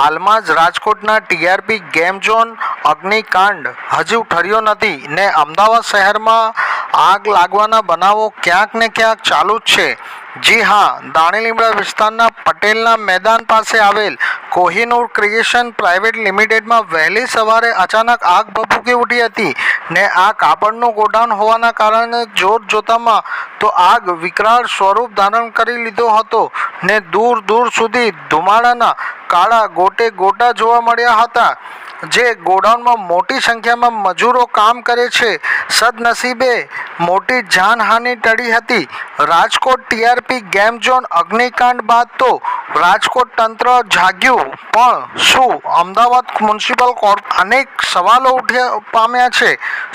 હાલમાં જ રાજકોટના ટીઆરપી ગેમ ઝોન અગ્નિકાંડ હજુ ઠર્યો નથી ને અમદાવાદ શહેરમાં આગ લાગવાના બનાવો ક્યાંક ને ક્યાંક ચાલુ જ છે। જી હા, દાણીલીમડા વિસ્તારના પટેલના મેદાન પાસે આવેલ કોહિનૂર ક્રિએશન પ્રાઇવેટ લિમિટેડમાં વહેલી સવારે અચાનક આગ ભભૂકી ઉઠી હતી ને આ કાપડનું ગોડાઉન હોવાના કારણે જોતજોતામાં તો આગ વિકરાળ સ્વરૂપ ધારણ કરી લીધો હતો ને દૂર દૂર સુધી ધુમાડાના કાળા ગોટે ગોટા જોવા મળ્યા હતા। જે ગોડાઉનમાં મોટી સંખ્યામાં મજૂરો કામ કરે છે। સદનસીબે મોટી જાનહાનિ ટળી હતી। રાજકોટ ટીઆરપી ગેમ ઝોન અગ્નિકાંડ બાદ તો રાજકોટ તંત્ર જાગ્યું, પણ શું અમદાવાદ મ્યુનિસિપલ કોર્પોરેશન અનેક સવાલો ઉઠ્યા પામ્યા છે।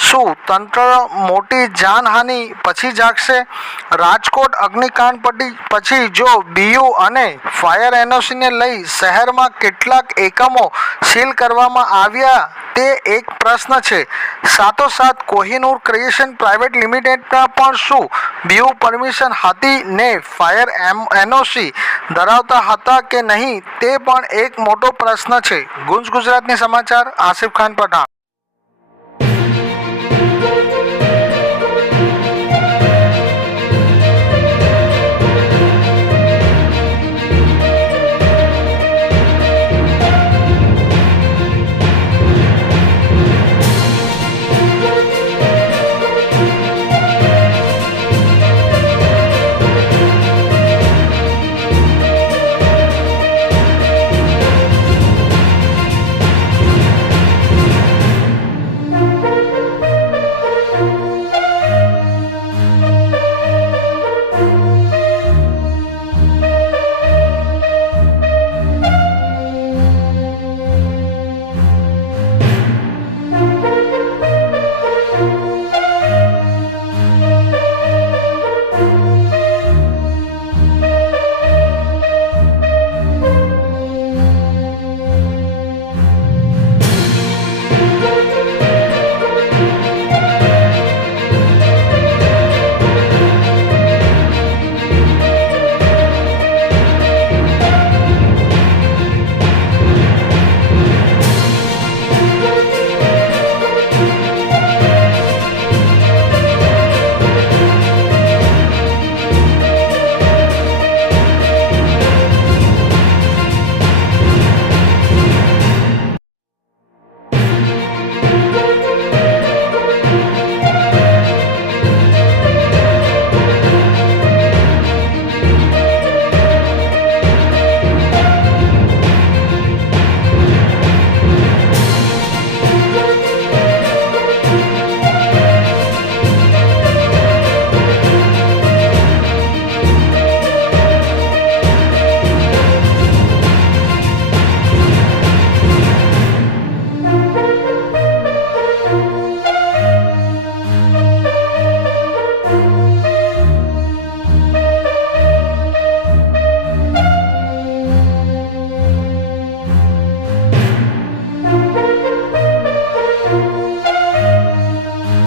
શું તંત્ર મોટી જાનહાનિ પછી જાગશે? રાજકોટ અગ્નિકાંડ પછી જો બીયુ અને ફાયર એનઓસીને લઈ શહેરમાં કેટલાક એકમો સીલ કરવામાં આવ્યા તે એક પ્રશ્ન છે। સાથોસાથ કોહિનૂર ક્રિએશન પ્રાઇવેટ લિમિટેડના પણ શું બીયુ પરમિશન હતી ને ફાયર એનઓસી ધરાવતા હતા કે નહીં તે પણ એક મોટો પ્રશ્ન છે। ગુંજ ગુજરાતની સમાચાર, આસિફ ખાન પઠાણ।